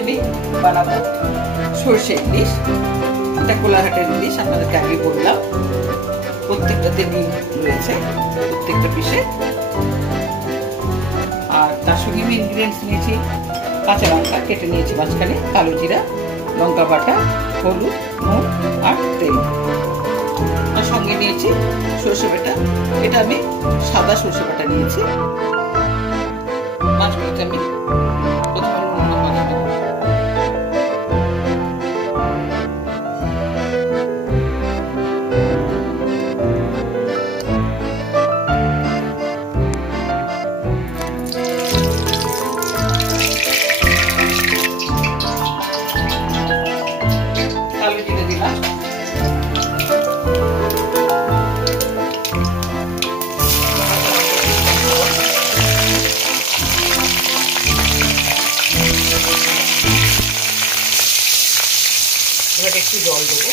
আমি বানাবো সরষে ইলিশ। এটা কোলাঘাটের ইলিশ, আপনাদেরকে আগে বললাম। প্রত্যেকটাতে ডিম রয়েছে, প্রত্যেকটা পিসে। আর তার সঙ্গে আমি ইনগ্রিডিয়েন্টস নিয়েছি কাঁচা লঙ্কা কেটে নিয়েছি মাঝখানে, কালো জিরা, লঙ্কা বাটা, হলুদ, নুন আর তেল। তার সঙ্গে নিয়েছি সরষে বাটা। এটা আমি সাদা সরষে বাটা নিয়েছি। মাছগুলোতে আমি প্রথমে নুনটা মাখিয়ে দেবো। কালো জিরে দিলাম, এবার একটু জল দেবো।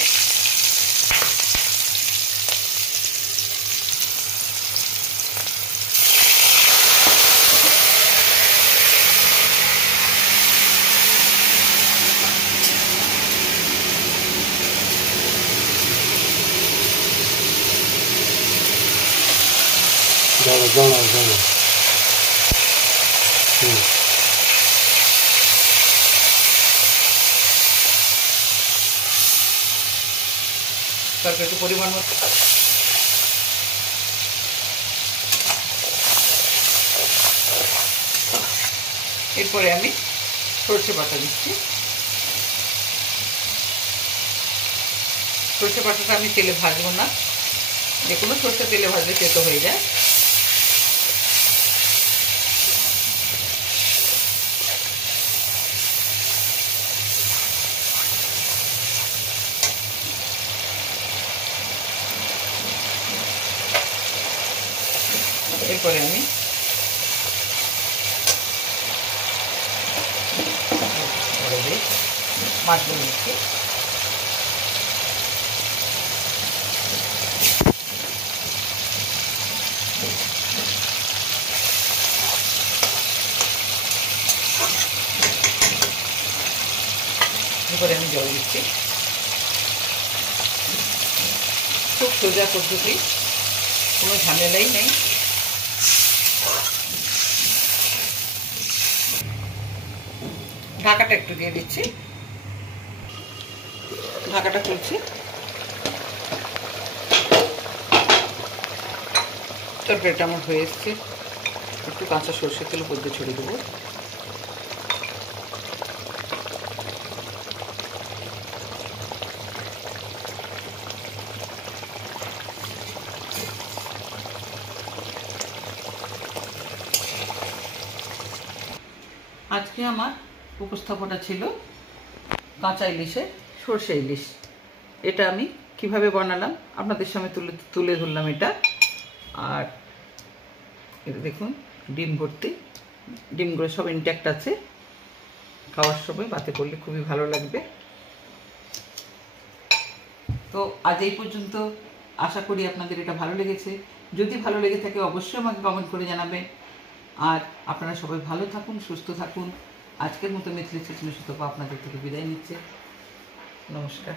তারপর একটু পরিমাণ মতো এরপরে আমি সরষে বাটা দিচ্ছি। সরষে বাটাটা আমি তেলে ভাজবো না, যে কোনো সরষে তেলে ভাজলে তেতো হয়ে যায়। এরপরে আমি মাছগুলো নিচ্ছি। এরপরে আমি জল দিচ্ছি। খুব সোজা পদ্ধতি, কোনো ঝামেলাই নেই। ঢাকাটা একটু দিয়ে দিচ্ছি, ঢাকাটা খুলছি। তরকারিটা আমার হয়ে এসছে। একটু কাঁচা সরষের তেল উপর দিয়ে ছড়িয়ে দেবো। আজকে আমার উপস্থাপনা ছিল কাঁচা ইলিশের সরষে ইলিশ। এটা আমি কিভাবে বানালাম আপনাদের সামনে তুলে ধরলাম এটা। আর এটা দেখুন ডিম ভর্তি, ডিমগুলো সব ইনট্যাক্ট আছে। খাওয়ার সময় ভাতে করলে খুবই ভালো লাগবে। তো আজ এই পর্যন্ত। আশা করি আপনাদের এটা ভালো লেগেছে। যদি ভালো লেগে থাকে অবশ্যই আমাকে কমেন্ট করে জানাবেন। আর আপনারা সবাই ভালো থাকুন, সুস্থ থাকুন। আজকের মতো মিথিলি চিত্রসূতপা আপনাদের থেকে বিদায় নিচ্ছে। নমস্কার।